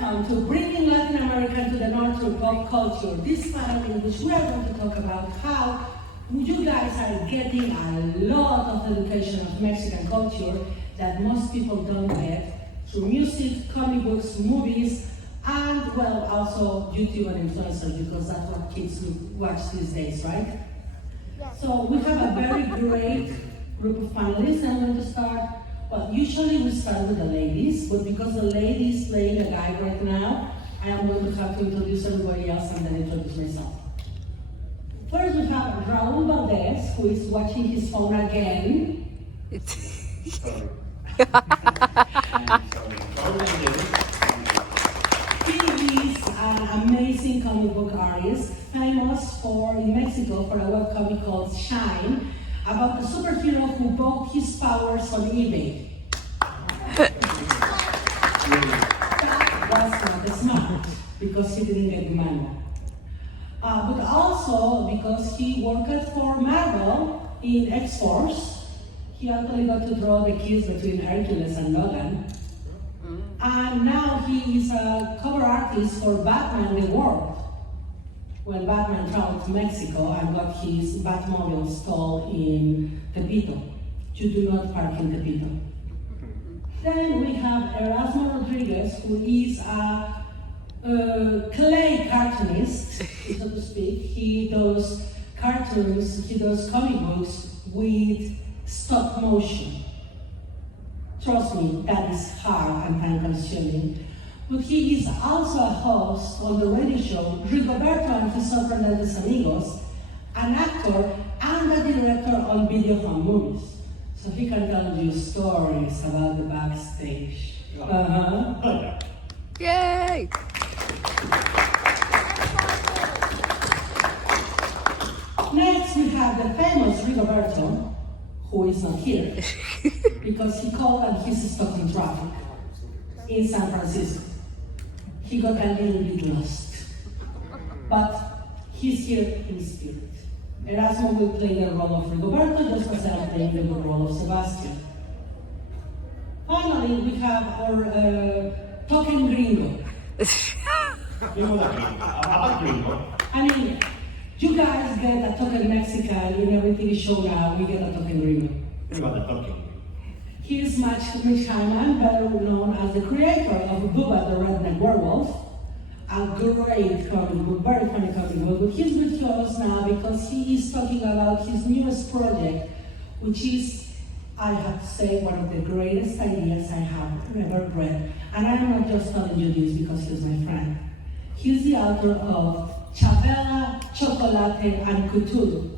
Welcome to Bringing Latin America to the North through Pop Culture. This panel in which we are going to talk about how you guys are getting a lot of education of Mexican culture that most people don't get through music, comic books, movies, and well, also YouTube and influencers, because that's what kids watch these days, right? Yes. So we have a very great group of panelists. I'm going to start. Well, usually we start with the ladies, but because the lady is playing a guy right now, I am going to have to introduce everybody else and then introduce myself. First we have Raul Valdez, who is watching his phone again. Sorry. He is an amazing comic book artist, famous in Mexico for a webcomic called Shine, about a superhero who bought his powers on eBay. That was not smart, because he didn't get the manual. But also because he worked for Marvel in X-Force. He actually got to draw the kiss between Hercules and Logan. And now he is a cover artist for Batman the World, when Batman traveled to Mexico and got his Batmobile stalled in Tepito. You do not park in Tepito. Then we have Erasmo Rodriguez, who is a clay cartoonist, so to speak. He does cartoons, he does comic books with stop motion. Trust me, that is hard and time consuming. But he is also a host on the radio show Rigoberto and his sorprendentes amigos, an actor and a director on video home movies. So he can tell you stories about the backstage. Yay! Next we have the famous Rigoberto, who is not here, because he called and he's stuck in traffic in San Francisco. He got a little bit lost, but he's here in spirit. Erasmo will play the role of Rigoberto, just as I'm playing the role of Sebastian. Finally, we have our token gringo. I mean, you guys get a token Mexican in every TV show now, we get a token gringo. He is Mitch Hyman, better known as the creator of Bubba the Redneck Werewolf, a great comic book, very funny comic book. But he's with us now because he is talking about his newest project, which is, I have to say, one of the greatest ideas I have ever read. And I'm not just telling you this because he's my friend. He's the author of Chavela, Chocolate, and Chuthulu,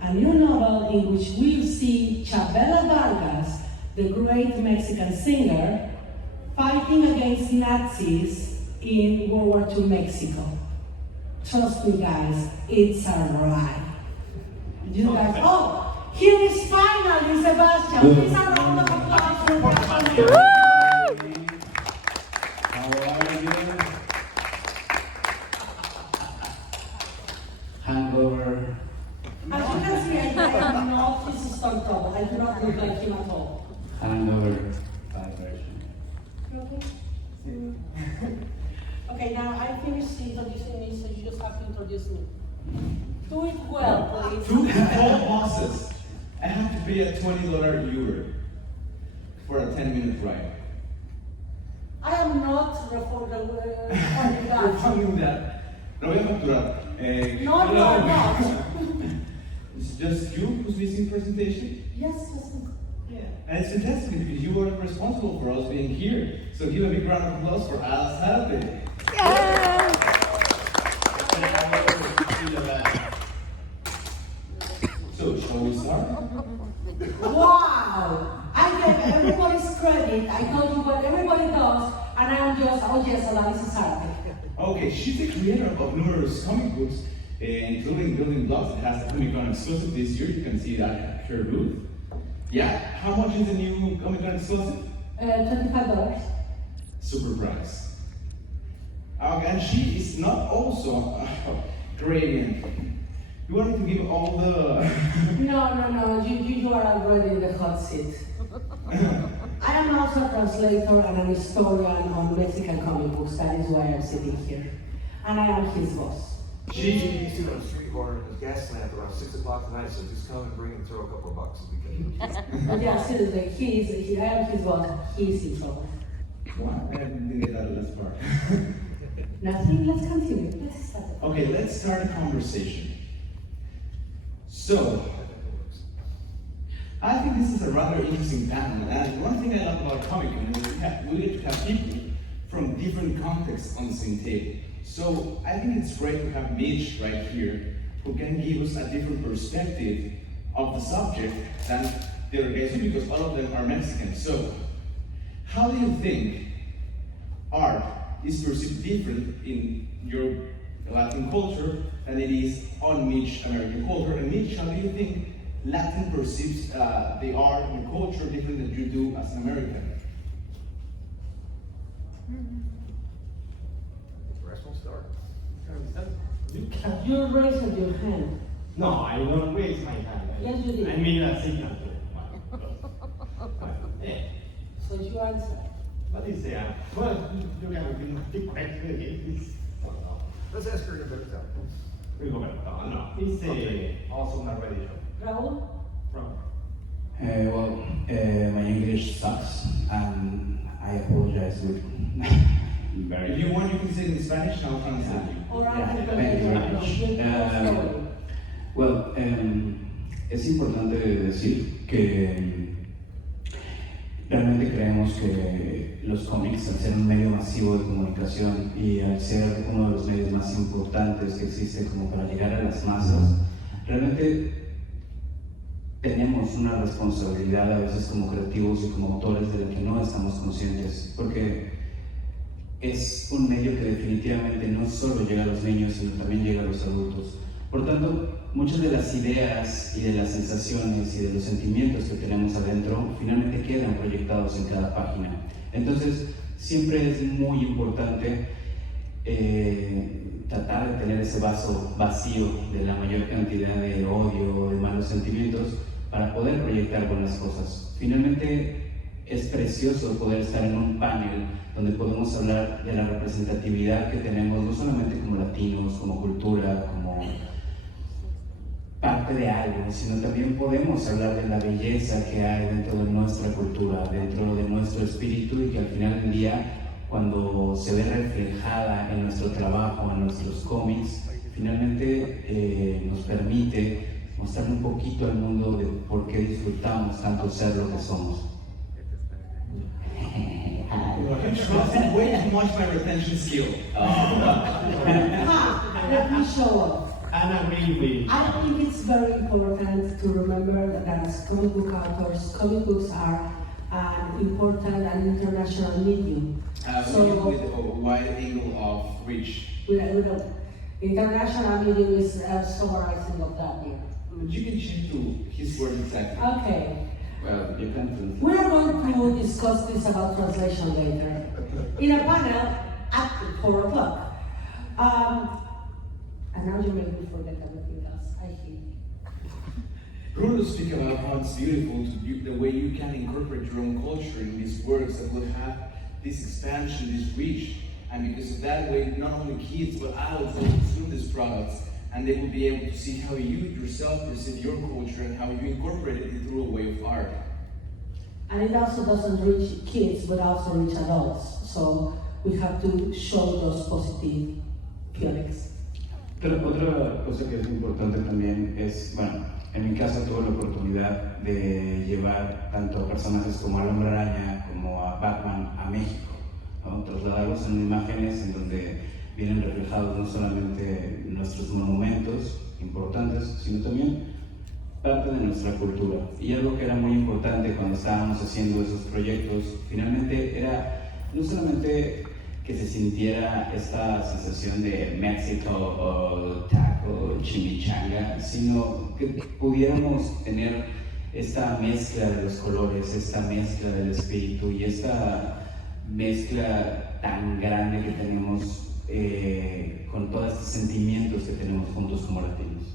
a new novel in which we'll see Chavela Vargas, the great Mexican singer, fighting against Nazis in World War II Mexico. Trust me guys, it's a ride. You guys, oh, here is finally Sebastian. Please a round of applause for Sebastian. How are you? Hangover. As you can see, I am not his stunt double. I do not look like him at all. Hangover vibration. Okay, now I finished introducing me, so you just have to introduce me. Do it well, please. Through all bosses, I have to pay a $20 Uber for a 10-minute ride. I am not for the You're telling that. No voy a facturar. No, no, no. It's just you who's missing presentation? Yes, yes. Yeah. And it's fantastic because you are responsible for us being here. So give a big round of applause for Adalisa Zarate. Yeah. So, shall we start? Wow! I gave everybody's credit. I told you what everybody does, and I'm just, oh yes, Adalisa Zarate. Okay, she's the creator of numerous comic books, including Building Blocks. It has a Comic-Con exclusive this year. You can see that at her booth. Yeah, how much is the new Comic-Con exclusive? $25. Super price. And she is not also gradient. You wanted to give all the... No, you are already in the hot seat. I am also a translator and an historian on Mexican comic books. That is why I'm sitting here. And I am his boss. She used to on the street corner at the gas lamp around 6 o'clock tonight, so just come and bring and throw a couple of bucks if we can. But yeah, seriously, I am his boss. He's his boss. Wow, I didn't get out of this part. Nothing, let's continue. Let's start. Okay, let's start a conversation. So, I think this is a rather interesting panel, and one thing I love about Comic-Con is we get to have people from different contexts on the same table. So I think it's great to have Mitch right here, who can give us a different perspective of the subject than the other guys do, because all of them are Mexican. So, how do you think art is perceived different in your Latin culture than it is on Mitch American culture? And Mitch, how do you think Latin perceives the art and the culture different than you do as an American? Erasmo, start. You raised your hand. No, I don't raise my hand. Yes, you did. I made a signal to yeah. So you answer. What is that? Well, you can be correctly. Let's ask her in a better time. Rigoberto, no. It's also not ready. Raul? From. My English sucks, and I apologize with If very. you want, you can say it in Spanish, and I'll translate you. Or I Yeah, can thank you very much. Well, es importante decir que realmente creemos que los cómics, al ser un medio masivo de comunicación y al ser uno de los medios más importantes que existe como para llegar a las masas, realmente tenemos una responsabilidad a veces como creativos y como autores de la que no estamos conscientes, porque es un medio que definitivamente no solo llega a los niños, sino también llega a los adultos. Por tanto, muchas de las ideas y de las sensaciones y de los sentimientos que tenemos adentro finalmente quedan proyectados en cada página. Entonces, siempre es muy importante tratar de tener ese vaso vacío de la mayor cantidad de odio, de malos sentimientos, para poder proyectar buenas cosas. Finalmente, es precioso poder estar en un panel donde podemos hablar de la representatividad que tenemos, no solamente como latinos, como cultura, como parte de algo, sino también podemos hablar de la belleza que hay dentro de nuestra cultura, dentro de nuestro espíritu, y que al final del día, cuando se ve reflejada en nuestro trabajo, en nuestros cómics, finalmente nos permite mostrar un poquito al mundo de por qué disfrutamos tanto ser lo que somos. Trusted way too much my retention skill. Let me show off. And agree with. I think it's very important to remember that as comic book authors, comic books are an important and international medium. With a wide angle of reach. International medium is summarizing of that here. You can change to his words exactly. Okay. Well, you can. We are going to discuss this about translation later in a panel at 4 o'clock. And now you make me forget everything else. I hate you. Bruno to speak about how it's beautiful the way you can incorporate your own culture in these works that will have this expansion, this reach, and because of that way, not only kids but adults will consume these products, and they will be able to see how you yourself perceive your culture and how you incorporate it through a way of art. And it also doesn't reach kids, but also reach adults. So we have to show those positive feelings. Otra cosa que es importante también es, bueno, en mi caso tuve la oportunidad de llevar tanto a personajes como al Hombre Araña como a Batman a México, ¿no? Trasladarlos en imágenes en donde vienen reflejados no solamente nuestros monumentos importantes, sino también parte de nuestra cultura. Y algo que era muy importante cuando estábamos haciendo esos proyectos, finalmente era no solamente que se sintiera esta sensación de México o taco, chimichanga, sino que pudiéramos tener esta mezcla de los colores, esta mezcla del espíritu y esta mezcla tan grande que tenemos con todos estos sentimientos que tenemos juntos como latinos.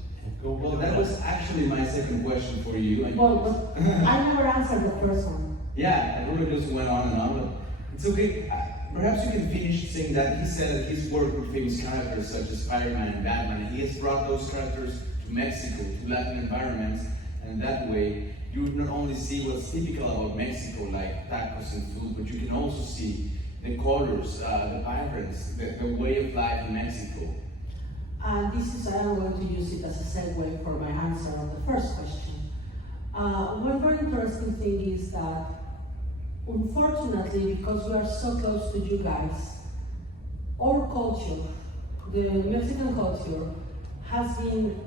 Well, that was actually my second question for you. Well, but I never answered the first one. Yeah, I really just went on and on, but it's okay. Perhaps you can finish saying that he said that he's worked with famous characters such as Spider-Man and Batman, and he has brought those characters to Mexico, to Latin environments, and that way you would not only see what's typical about Mexico, like tacos and food, but you can also see the colors, the vibrance, the way of life in Mexico. And this is, I am going to use it as a segue for my answer of the first question. One very interesting thing is that, unfortunately, because we are so close to you guys, our culture, the Mexican culture, has been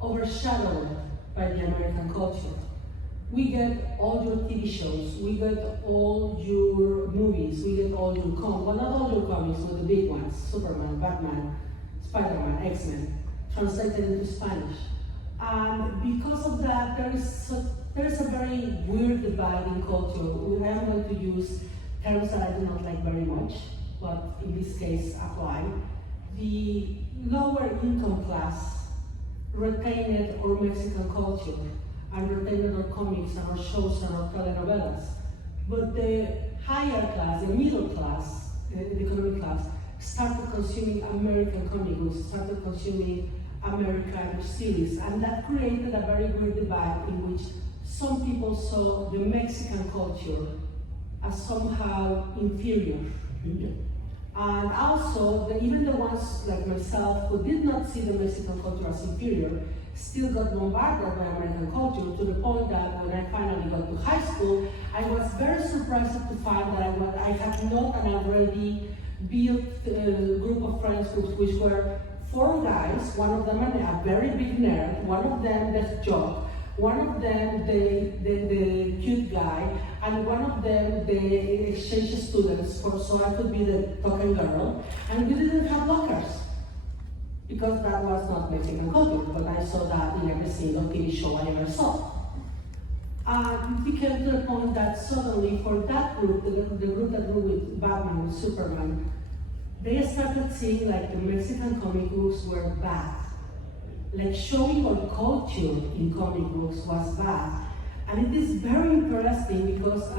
overshadowed by the American culture. We get all your TV shows, we get all your movies, we get all your comics, well, not all your comics, but the big ones, Superman, Batman, Spider-Man, X-Men, translated into Spanish. And because of that, there is a very weird divide in culture. I am going to use terms that I do not like very much, but in this case apply. The lower income class retained our Mexican culture and retained our comics and our shows and our telenovelas. But the higher class, the middle class, the economic class, started consuming American comic books, started consuming American series, and that created a very weird divide in which some people saw the Mexican culture as somehow inferior. And also, even the ones like myself who did not see the Mexican culture as inferior still got bombarded by American culture, to the point that when I finally got to high school, I was very surprised to find that I had not an already built group of friends which were 4 guys, one of them a very big nerd, one of them the jock, one of them the cute guy, and one of them the exchange students, so I could be the token girl, and we didn't have lockers, because that was not Mexican culture, but I saw that in every single TV show I ever saw. And it became to the point that suddenly for that group, the group that grew with Batman and Superman, they started seeing like the Mexican comic books were bad. Like showing our culture in comic books was bad. And it is very interesting because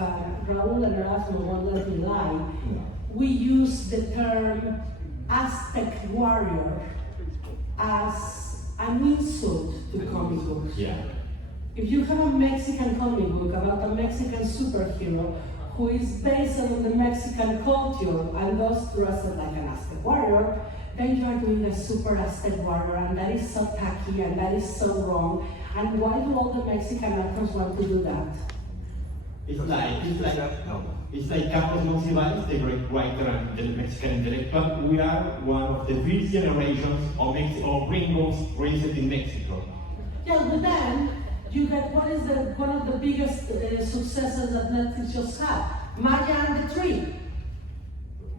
Raul and Erasmo won't let me lie. We use the term Aztec warrior as an insult to comic books. Yeah. If you have a Mexican comic book about a Mexican superhero who is based on the Mexican culture and thus dressed like an Aztec warrior, then you are doing a super Aztec warrior, and that is so tacky and that is so wrong. And why do all the Mexican actors want to do that? It's like Carlos Monsiváis, the great writer and the Mexican intellectual. We are one of the first generations of gringos raised in Mexico. Yeah, but then you get one of the biggest successes that Netflix just had, Maya and the Tree,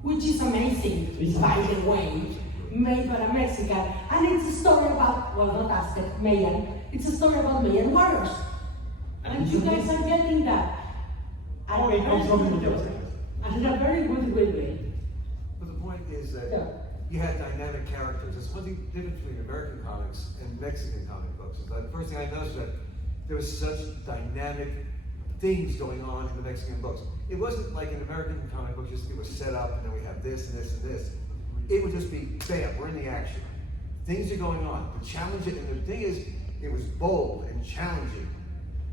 which is amazing, by the way, made by a Mexican, and it's a story about, well, not Aztec, Mayan, it's a story about Mayan warriors. And you guys are getting that. Oh, it comes from the Joseph. And in a very good way. But the point is that you had dynamic characters. There's one thing different between American comics and Mexican comic books. The first thing I noticed was that there was such dynamic things going on in the Mexican books. It wasn't like an American comic book, just it was set up and then we have this and this and this. It would just be, bam, we're in the action. Things are going on. The challenge, and the thing is, it was bold and challenging.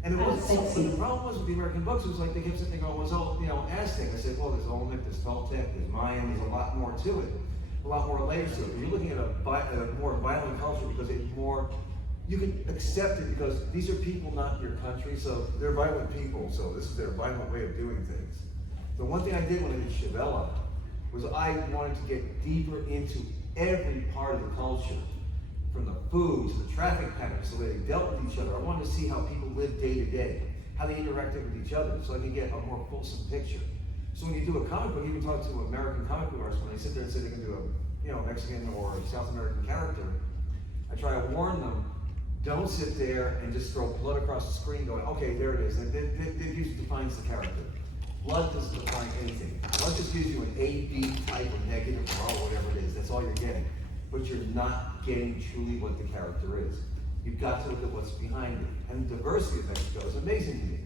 And it wasn't so, the problem was with the American books, it was like they kept sitting there going, well, it's all, Aztec. I said, well, there's Olmec, there's Toltec, there's Mayan, there's a lot more to it. A lot more layers to it. But you're looking at a more violent culture because it's more, you can accept it because these are people not your country, so they're violent people, so this is their violent way of doing things. The one thing I did when I did Chavela was I wanted to get deeper into every part of the culture, from the food to the traffic patterns, the way they dealt with each other. I wanted to see how people lived day to day, how they interacted with each other, so I could get a more fulsome picture. So when you do a comic book, you can talk to American comic book artists, when they sit there and say they can do a Mexican or South American character, I try to warn them, don't sit there and just throw blood across the screen going, okay, there it is. That usually defines the character. Blood doesn't define anything. Blood just gives you an A, B type of negative or whatever it is. That's all you're getting. But you're not getting truly what the character is. You've got to look at what's behind it. And the diversity of Mexico is amazing to me.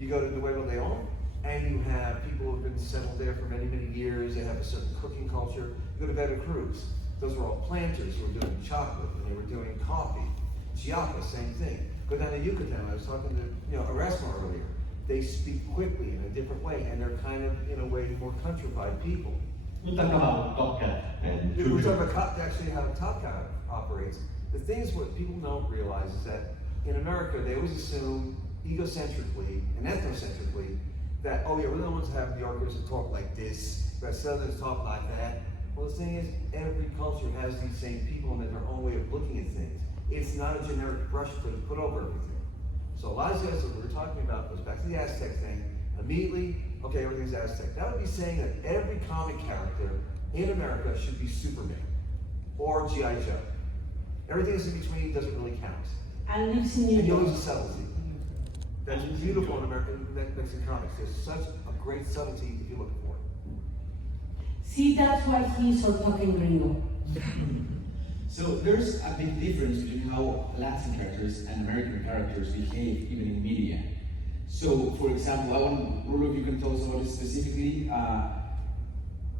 You go to Nuevo León, and you have people who've been settled there for many, many years. They have a certain cooking culture. You go to Veracruz. Those were all planters who were doing chocolate, and they were doing coffee. Chiapas, same thing. Go down to Yucatan. I was talking to Erasmo earlier. They speak quickly in a different way, and they're kind of, in a way, more countrified people. We talk about Top Cat and We're talking about actually how Top Cat operates. The thing is, what people don't realize is that in America, they always assume egocentrically and ethnocentrically that, oh yeah, we're the ones that have New Yorkers that talk like this, that Southerners talk like that. Well, the thing is, every culture has these same people and their own way of looking at things. It's not a generic brush to put over everything. So a lot of guys that we were talking about goes back to the Aztec thing. Immediately, okay, everything's Aztec. That would be saying that every comic character in America should be Superman or G.I. Joe. Everything that's in between doesn't really count. And lives in New And you York. lose the subtlety. That's beautiful in American Mexican comics. There's such a great subtlety if you look for it. See, that's why he's our talking gringo. So there's a big difference between how Latin characters and American characters behave even in media. So, for example, I don't know if you can tell us about this specifically.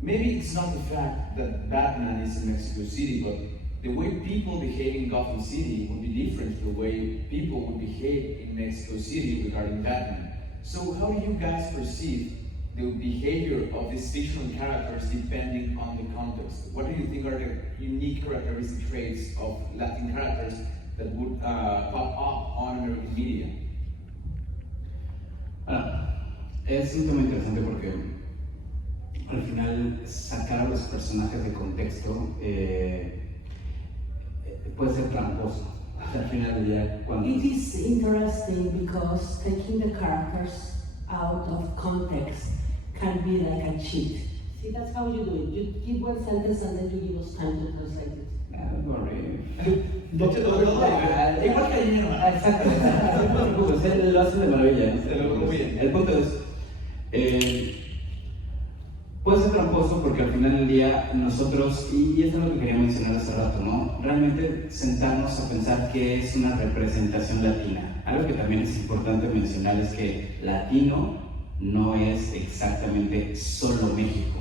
Maybe it's not the fact that Batman is in Mexico City, but the way people behave in Gotham City would be different from the way people would behave in Mexico City regarding Batman. So how do you guys perceive the behavior of these fictional characters depending on the context? What do you think are the unique characteristic traits of Latin characters that would pop up on American media? Es un tema interesante porque al final sacar a los personajes de contexto puede ser tramposo. Al final del día, cuando... It is interesting because taking the characters out of context can be like a cheat. See, that's how you do it. You give one sentence and then you give us time to translate it. Don't worry. Igual que ayer, ¿no? Exacto, no te preocupes, él lo hace de maravilla. El punto es, puede ser tramposo porque al final del día nosotros, y esto es lo que quería mencionar hace rato, ¿no? Realmente sentarnos a pensar qué es una representación latina. Algo que también es importante mencionar es que latino no es exactamente solo México.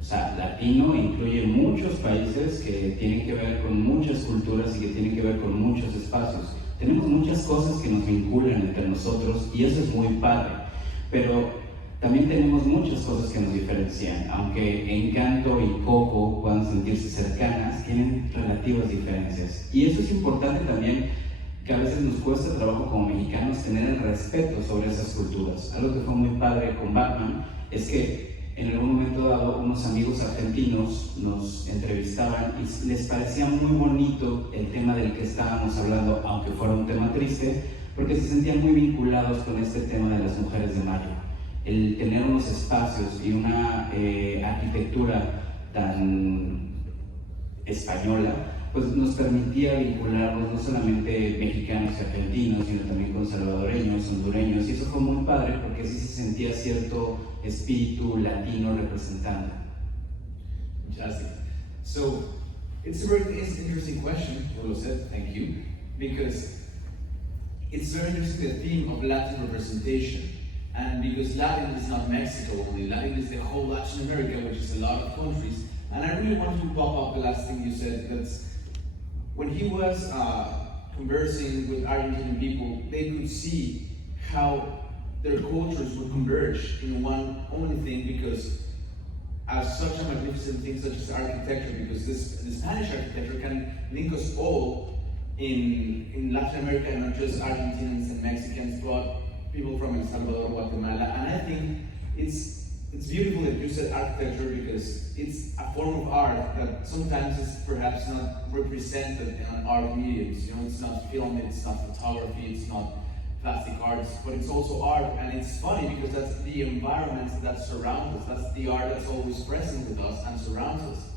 O sea, latino incluye muchos países que tienen que ver con muchas culturas y que tienen que ver con muchos espacios. Tenemos muchas cosas que nos vinculan entre nosotros y eso es muy padre. Pero también tenemos muchas cosas que nos diferencian. Aunque Encanto y Coco puedan sentirse cercanas, tienen relativas diferencias. Y eso es importante también, que a veces nos cuesta trabajo como mexicanos tener el respeto sobre esas culturas. Algo que fue muy padre con Batman es que en algún momento dado unos amigos argentinos nos entrevistaban y les parecía muy bonito el tema del que estábamos hablando, aunque fuera un tema triste, porque se sentían muy vinculados con este tema de las mujeres de mayo. El tener unos espacios y una arquitectura tan española, pues nos permitía vincularnos no solamente mexicanos y argentinos, sino también con salvadoreños, hondureños, y eso fue muy padre porque sí se sentía cierto espíritu latino representando. Fantastic. So, it's a very interesting question, Raul said, thank you, because it's very interesting, the theme of Latin representation. And because Latin is not Mexico only, Latin is the whole Latin America, which is a lot of countries. And I really want to pop up the last thing you said, that's when he was conversing with Argentinian people, they could see how their cultures would converge in one only thing, because as such a magnificent thing such as architecture, because the Spanish architecture can link us all in Latin America, and not just Argentinians and Mexicans, but people from El Salvador, Guatemala. And I think it's beautiful that you said architecture, because it's a form of art that sometimes is perhaps not represented in art mediums. You know, it's not film, it's not photography, it's not plastic arts, but it's also art. And it's funny because that's the environment that surrounds us. That's the art that's always present with us and surrounds us.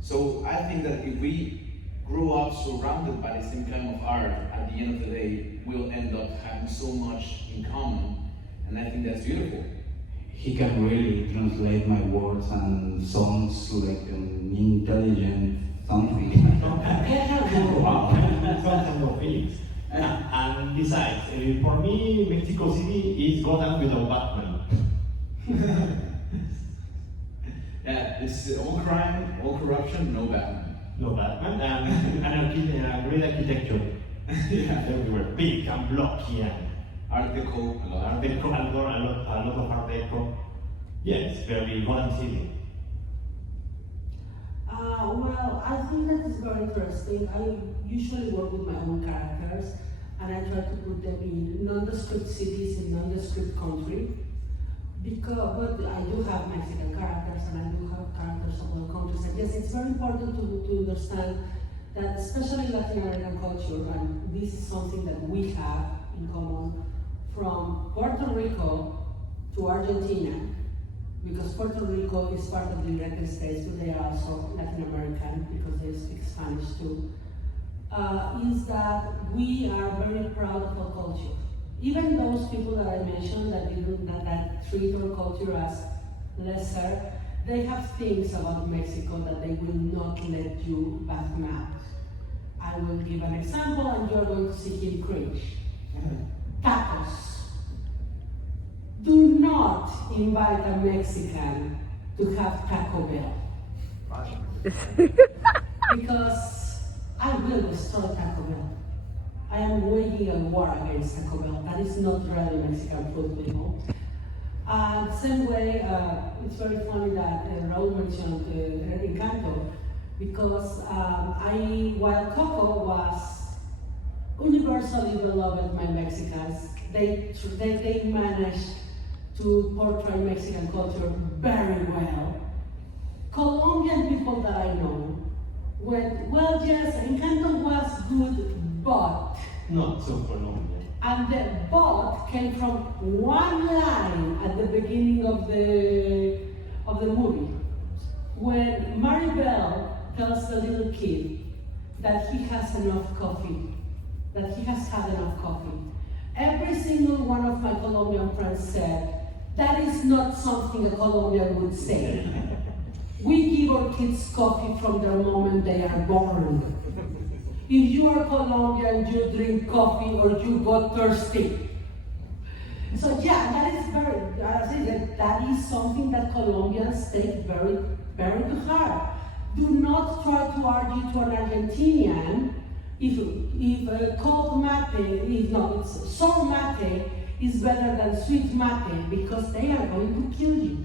So I think that if we grew up surrounded by the same kind of art, at the end of the day, we'll end up having so much in common. And I think that's beautiful. He can really translate my words and sounds like an intelligent something. Something of feelings. And besides, for me, Mexico City is Gotham without Batman. Yeah, it's all crime, all corruption, no Batman. No Batman, and great architecture. Yeah. Everywhere, big and blocky and Art Deco, a lot. Art Deco, a lot of Art Deco. Yes, very Gotham City. Well, I think that is very interesting. I usually work with my own characters, and I try to put them in nondescript cities in nondescript country. But I do have Mexican characters, and I do have characters of other countries. And yes, it's very important to understand that, especially Latin American culture, and this is something that we have in common, from Puerto Rico to Argentina, because Puerto Rico is part of the United States, but they are also Latin American because they speak Spanish too, is that we are very proud of our culture. Even those people that I mentioned that treat our culture as lesser, they have things about Mexico that they will not let you batten out. I will give an example and you're going to see him cringe. Tacos. Do not invite a Mexican to have Taco Bell. Because I will destroy Taco Bell. I am waging a war against Taco Bell. That is not really Mexican food, people. Same way, it's very funny that Raul mentioned Encanto, because while Coco was universally beloved by Mexicans, they managed to portray Mexican culture very well. Colombian people that I know went, well, yes, Encanto was good, but. Not so Colombian. And the but came from one line at the beginning of the movie. When Maribel tells the little kid that he has enough coffee, that he has had enough coffee, every single one of my Colombian friends said, that is not something a Colombian would say. We give our kids coffee from the moment they are born. If you are Colombian, you drink coffee or you got thirsty. So yeah, that is something that Colombians take very, very to heart. Do not try to argue to an Argentinian if cold mate, it's sour mate is better than sweet mate, because they are going to kill you.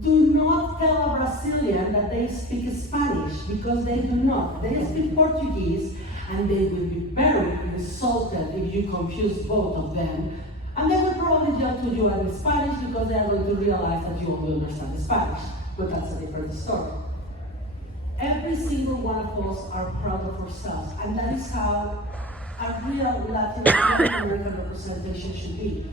Do not tell a Brazilian that they speak Spanish, because they do not. They speak Portuguese, and they will be very insulted if you confuse both of them. And they will probably yell to you in Spanish because they are going to realize that you only understand Spanish, but that's a different story. Every single one of us are proud of ourselves, and that is how a real Latin American representation should be.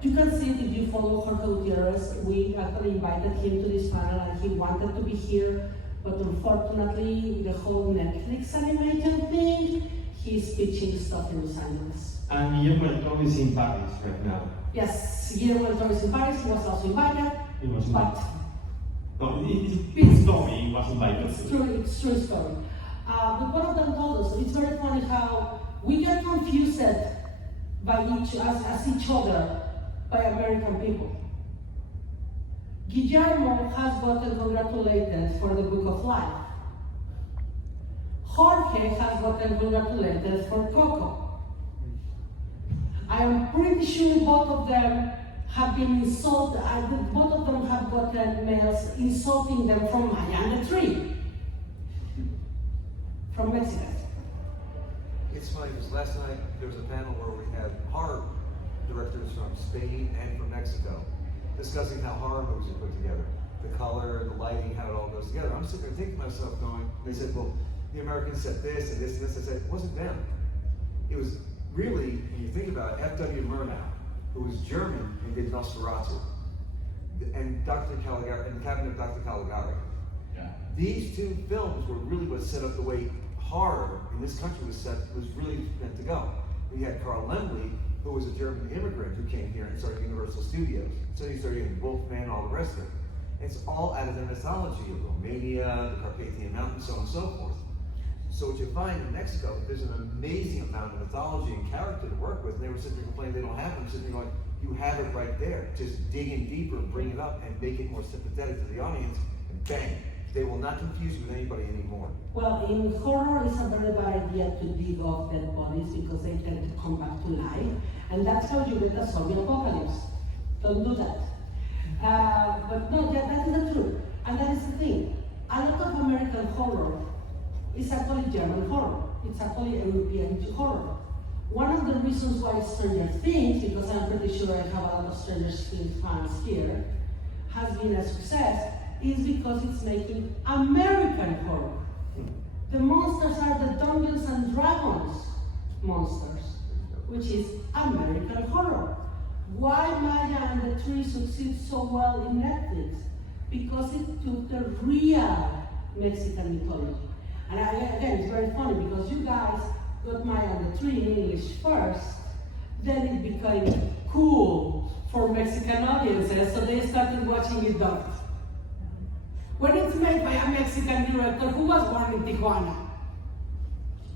You can see it if you follow Jorge Gutierrez. We actually invited him to this panel and he wanted to be here, but unfortunately, the whole Netflix animation thing, he's pitching stuff in Los Angeles. And Guillermo del Toro is in Paris right now. Yes, Guillermo del Toro is in Paris. He was also invited. He was invited. No, it's It's story. He was invited. It's true story. But one of them told us, it's very funny how we get confused by each other by American people. Guillermo has gotten congratulated for the Book of Life. Jorge has gotten congratulated for Coco. I am pretty sure both of them have been insulted, both of them have gotten mails insulting them from Mayan the Tree, from Mexico. It's funny because last night there was a panel where we had horror directors from Spain and from Mexico discussing how horror movies are put together. The color, the lighting, how it all goes together. I'm sitting there thinking to myself going, they said, well, the Americans said this and this and this. I said, it wasn't them. It was really, when you think about it, F.W. Murnau, who was German and did Nosferatu, and Dr. Caligari, and the Cabinet of Dr. Caligari. Yeah. These two films were really what set up the way horror in this country was really meant to go. We had Carl Laemmle, who was a German immigrant who came here and started Universal Studios. So he started in Wolfman and all the rest of it. It's all out of the mythology of Romania, the Carpathian Mountains, so on and so forth. So what you find in Mexico, there's an amazing amount of mythology and character to work with, and they were sitting there complaining they don't have them, sitting there going, you have it right there. Just dig in deeper, bring it up, and make it more sympathetic to the audience, and bang, they will not confuse you with anybody anymore. Well, in horror, it's a very bad idea to dig off dead bodies because they tend to come back to life, and that's how you get the zombie apocalypse. Don't do that. But no, that is the truth, and that is the thing. A lot of American horror is actually German horror. It's actually European horror. One of the reasons why Stranger Things, because I'm pretty sure I have a lot of Stranger Things fans here, has been a success, is because it's making American horror. The monsters are the Dungeons and Dragons monsters, which is American horror. Why Maya and the Tree succeeds so well in Netflix? Because it took the real Mexican mythology. And again, it's very funny because you guys got Maya and the Tree in English first, then it became cool for Mexican audiences, so they started watching it dubbed. When it's made by a Mexican director who was born in Tijuana.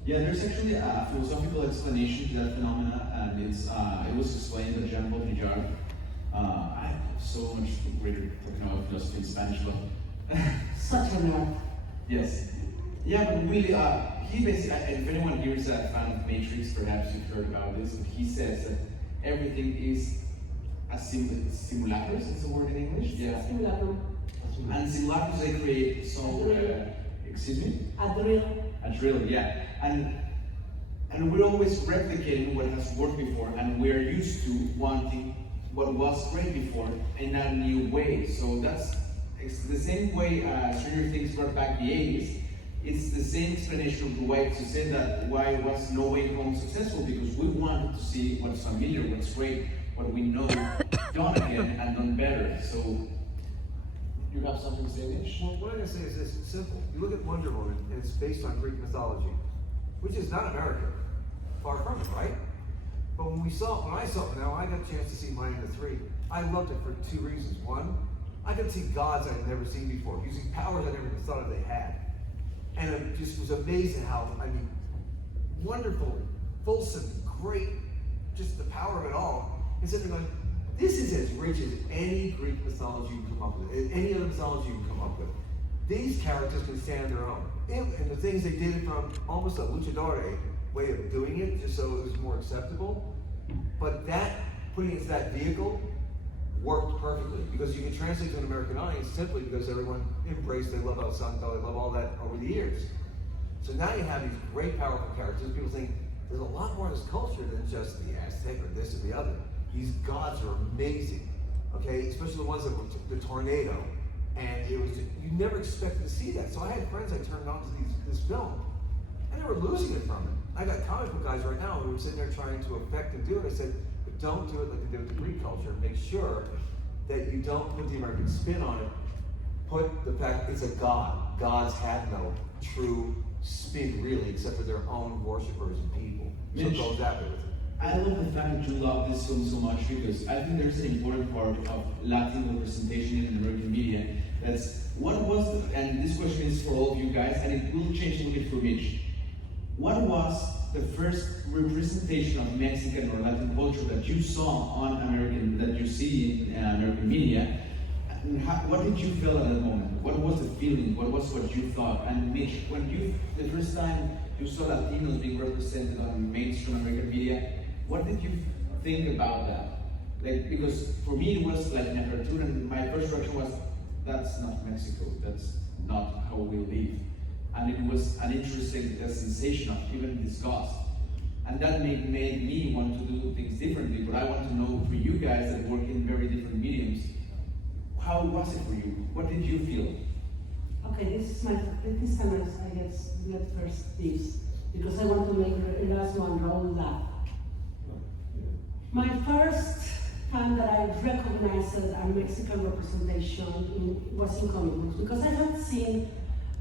Yeah, there's actually a philosophical explanation to that phenomena, and it was explained by Jean-Paul Villard. I have so much greater talking about philosophy in Spanish, but Such a nerd. yes. Yeah, but really, he basically, if anyone here is a fan of Matrix, perhaps you've heard about this, but he says that everything is a simulacrus, is the word in English? Yeah. Simulacrum. And simulacrus, they create excuse me? A drill. A drill, yeah. And we're always replicating what has worked before, and we're used to wanting what was great before in a new way. So it's the same way Stranger Things brought back the 80s. It's the same explanation of why to say that why was No Way Home successful, because we wanted to see what's familiar, what's great, what we know done again and done better. So you have something to say, Mitch? Well, what I'm going to say is this, it's simple. You look at Wonder Woman, and it's based on Greek mythology, which is not American. Far from it, right? But when I saw it now, I got a chance to see Maya and the Three. I loved it for two reasons. One, I could see gods I'd never seen before, using powers I never even thought they had. And it just was amazing how, wonderful, fulsome, great, just the power of it all. Instead of going, this is as rich as any Greek mythology you can come up with, any other mythology you can come up with. These characters can stand on their own. And the things they did from almost a luchador way of doing it, just so it was more acceptable. But that, putting it into that vehicle, worked perfectly, because you can translate to an American audience simply because everyone embraced, they love El Santo, they love all that over the years. So now you have these great, powerful characters. People think there's a lot more of this culture than just the Aztec or this or the other. These gods are amazing, okay? Especially the ones that were the tornado. And it was just, you never expected to see that. So I had friends I turned on to this film, and they were losing it from it. I got comic book guys right now who were sitting there trying to affect and do it. I said, but don't do it like they do with the Greek culture. Make sure that you don't put the American spin on it. Put the fact it's a god. Gods have no true spin, really, except for their own worshippers and people. So it goes that way with it. I love the fact that you love this film so much, because I think there's an important part of Latin representation in American media. That's what was the, and this question is for all of you guys, and it will change a little bit for Mitch. What was the first representation of Mexican or Latin culture that you saw on American, that you see in American media? And what did you feel at that moment? What was the feeling? What you thought? And Mitch, when the first time you saw Latinos being represented on mainstream American media, what did you think about that? Like, because for me it was like in a cartoon, and my first reaction was, that's not Mexico, that's not how we live. And it was an interesting sensation of even disgust. And that made me want to do things differently, but I want to know for you guys that work in very different mediums, how was it for you? What did you feel? Okay, this time I get first tips, because I want to make Erasmo and Raul laugh. My first time that I recognized a Mexican representation was in comic books, because I had seen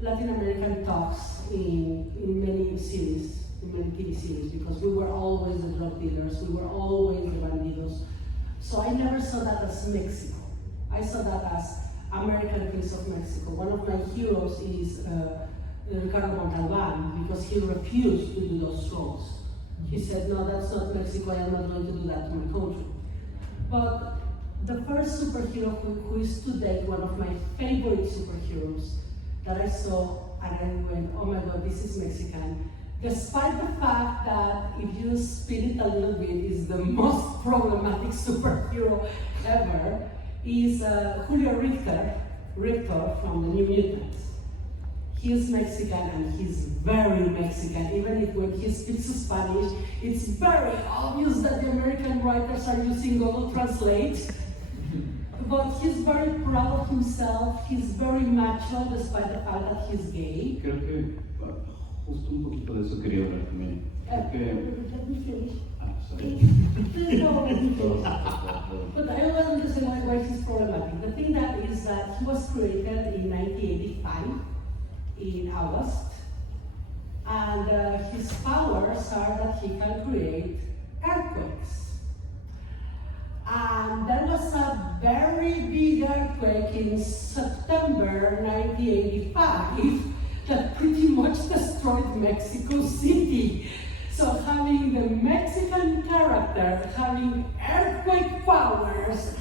Latin American talks in many series, in many TV series, because we were always the drug dealers, we were always the bandidos. So I never saw that as Mexico. I saw that as American piece of Mexico. One of my heroes is Ricardo Montalban, because he refused to do those roles. He said, no, that's not Mexico, I am not going to do that to my country. But the first superhero who is to date one of my favorite superheroes that I saw, and I went, oh my God, this is Mexican. Despite the fact that, if you spin it a little bit, is the most problematic superhero ever, is Julio Richter from the New Mutants. He is Mexican and he's very Mexican. Even if when he speaks Spanish, it's very obvious that the American writers are using Google Translate. But he's very proud of himself, he's very macho despite the fact that he's gay. Creo que justo un poquito de eso quería hablar también. Let me finish. Sorry. But I don't understand why he's problematic. The thing that is that he was created in 1985 in August, and his powers are that he can create earthquakes. And there was a very big earthquake in September 1985 that pretty much destroyed Mexico City. So having the Mexican character having earthquake powers,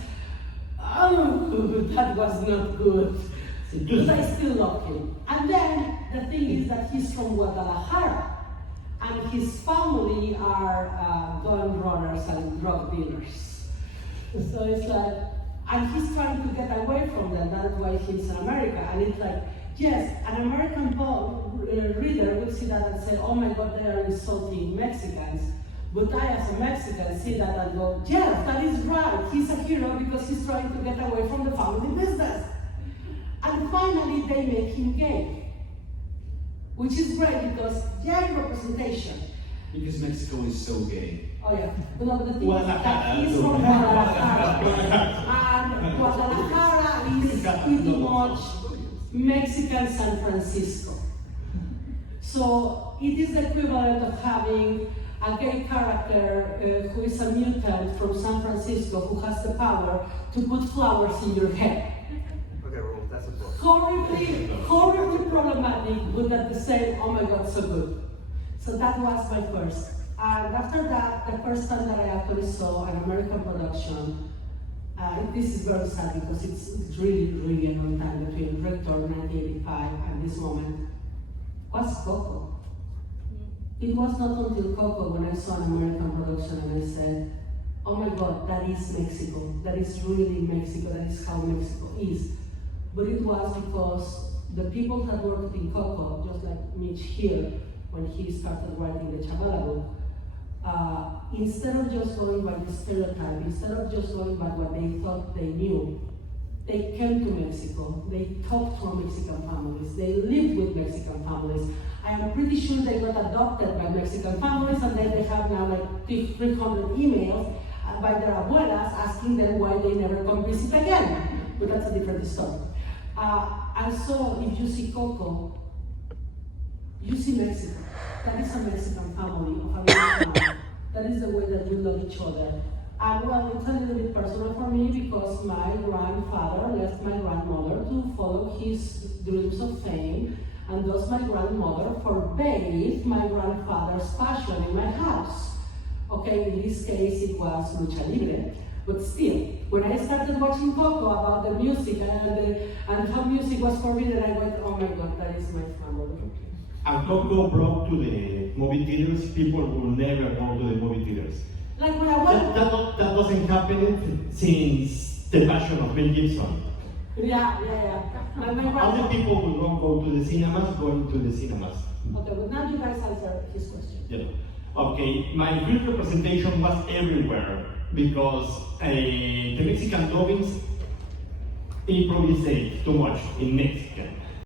oh, that was not good. But I still love him. And then the thing is that he's from Guadalajara, and his family are gun runners and drug dealers. So it's like, and he's trying to get away from them. That's why he's in America. And it's like, yes, an American reader would see that and say, oh my God, they are insulting Mexicans. But I, as a Mexican, see that and go, yes, that is right. He's a hero because he's trying to get away from the family business. And finally, they make him gay, which is great because gay representation. Because Mexico is so gay. Oh yeah, no, but the thing is that he's from Guadalajara, and Guadalajara is pretty much Mexican San Francisco. So it is the equivalent of having a gay character who is a mutant from San Francisco who has the power to put flowers in your head. Okay, Raul, that's a book. Horribly problematic, but at the same, oh my God, so good. So that was my first. And after that, the first time that I actually saw an American production, this is very sad because it's really, really a long time between Richter 1985 and this moment, was Coco. It was not until Coco when I saw an American production and I said, oh my God, that is Mexico. That is really Mexico. That is how Mexico is. But it was because the people that worked in Coco, just like Mitch here, when he started writing the Chavela book, instead of just going by the stereotype, instead of just going by what they thought they knew, they came to Mexico, they talked to Mexican families, they lived with Mexican families. I am pretty sure they got adopted by Mexican families, and then they have now like 300 emails by their abuelas asking them why they never come visit again. But that's a different story. And so if you see Coco, you see Mexico. That is a Mexican family of American. That is the way that we love each other. And well, it's a little bit personal for me because my grandfather left my grandmother to follow his dreams of fame, and thus my grandmother forbade my grandfather's passion in my house. Okay, in this case it was lucha libre, but still, when I started watching Coco about the music and how music was forbidden, I went, oh my God, that is my family. And Coco brought to the movie theaters people who never go to the movie theaters. Like when I went... That wasn't happening since the Passion of Mel Gibson. Yeah. Other people who don't go to the cinemas, going to the cinemas. Okay, but now you guys answer his question. Yeah. Okay, my first representation was everywhere because the Mexican dubbings improvisate too much in Mexican.